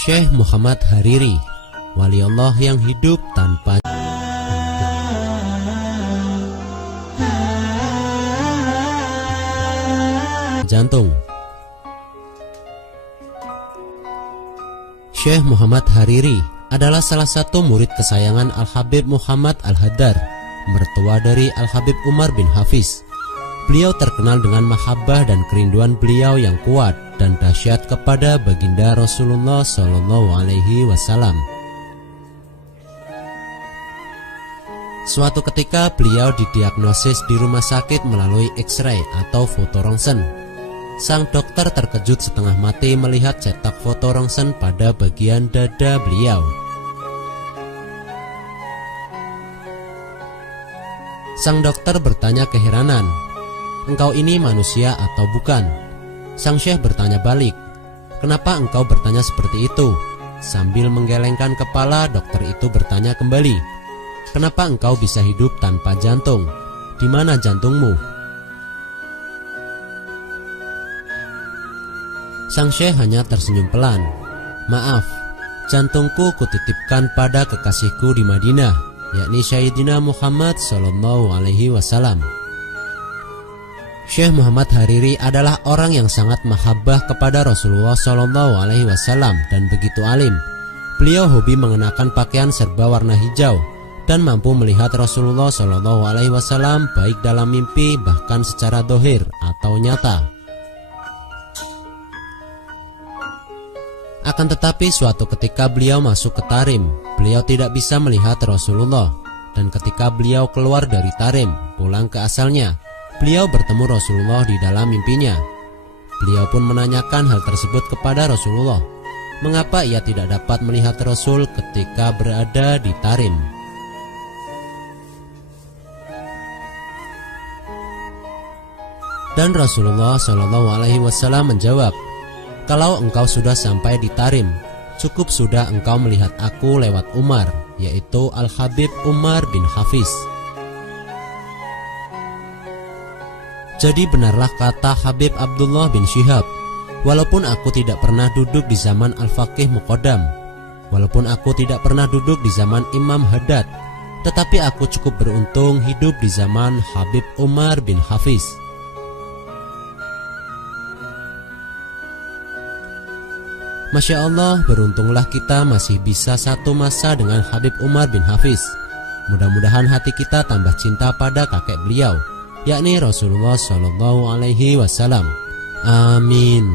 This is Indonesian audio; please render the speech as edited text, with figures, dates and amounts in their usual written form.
Syekh Muhammad Hariri, wali Allah yang hidup tanpa jantung. Syekh Muhammad Hariri adalah salah satu murid kesayangan Al-Habib Muhammad Al-Haddad, mertua dari Al-Habib Umar bin Hafiz. Beliau terkenal dengan mahabbah dan kerinduan beliau yang kuat dan dahsyat kepada baginda Rasulullah SAW. Suatu ketika beliau didiagnosis di rumah sakit melalui X-ray atau foto rongsen. Sang dokter terkejut setengah mati melihat cetak foto rongsen pada bagian dada beliau. Sang dokter bertanya keheranan, "Engkau ini manusia atau bukan?" Sang syekh bertanya balik, "Kenapa engkau bertanya seperti itu?" Sambil menggelengkan kepala, dokter itu bertanya kembali, "Kenapa engkau bisa hidup tanpa jantung? Di mana jantungmu?" Sang syekh hanya tersenyum pelan, "Maaf, jantungku kutitipkan pada kekasihku di Madinah, yakni Sayyidina Muhammad SAW." Syekh Muhammad Hariri adalah orang yang sangat mahabbah kepada Rasulullah SAW dan begitu alim. Beliau hobi mengenakan pakaian serba warna hijau dan mampu melihat Rasulullah SAW baik dalam mimpi bahkan secara dohir atau nyata. Akan tetapi suatu ketika beliau masuk ke Tarim, beliau tidak bisa melihat Rasulullah. Dan ketika beliau keluar dari Tarim, pulang ke asalnya, beliau bertemu Rasulullah di dalam mimpinya. Beliau pun menanyakan hal tersebut kepada Rasulullah, mengapa ia tidak dapat melihat Rasul ketika berada di Tarim. Dan Rasulullah SAW menjawab, "Kalau engkau sudah sampai di Tarim, cukup sudah engkau melihat aku lewat Umar, yaitu Al-Habib Umar bin Hafiz." Jadi benarlah kata Habib Abdullah bin Syihab, "Walaupun aku tidak pernah duduk di zaman Al-Faqih Muqaddam, walaupun aku tidak pernah duduk di zaman Imam Haddad, tetapi aku cukup beruntung hidup di zaman Habib Umar bin Hafiz." Masya Allah, beruntunglah kita masih bisa satu masa dengan Habib Umar bin Hafiz. Mudah-mudahan hati kita tambah cinta pada kakek beliau, yakni Rasulullah SAW. Amin.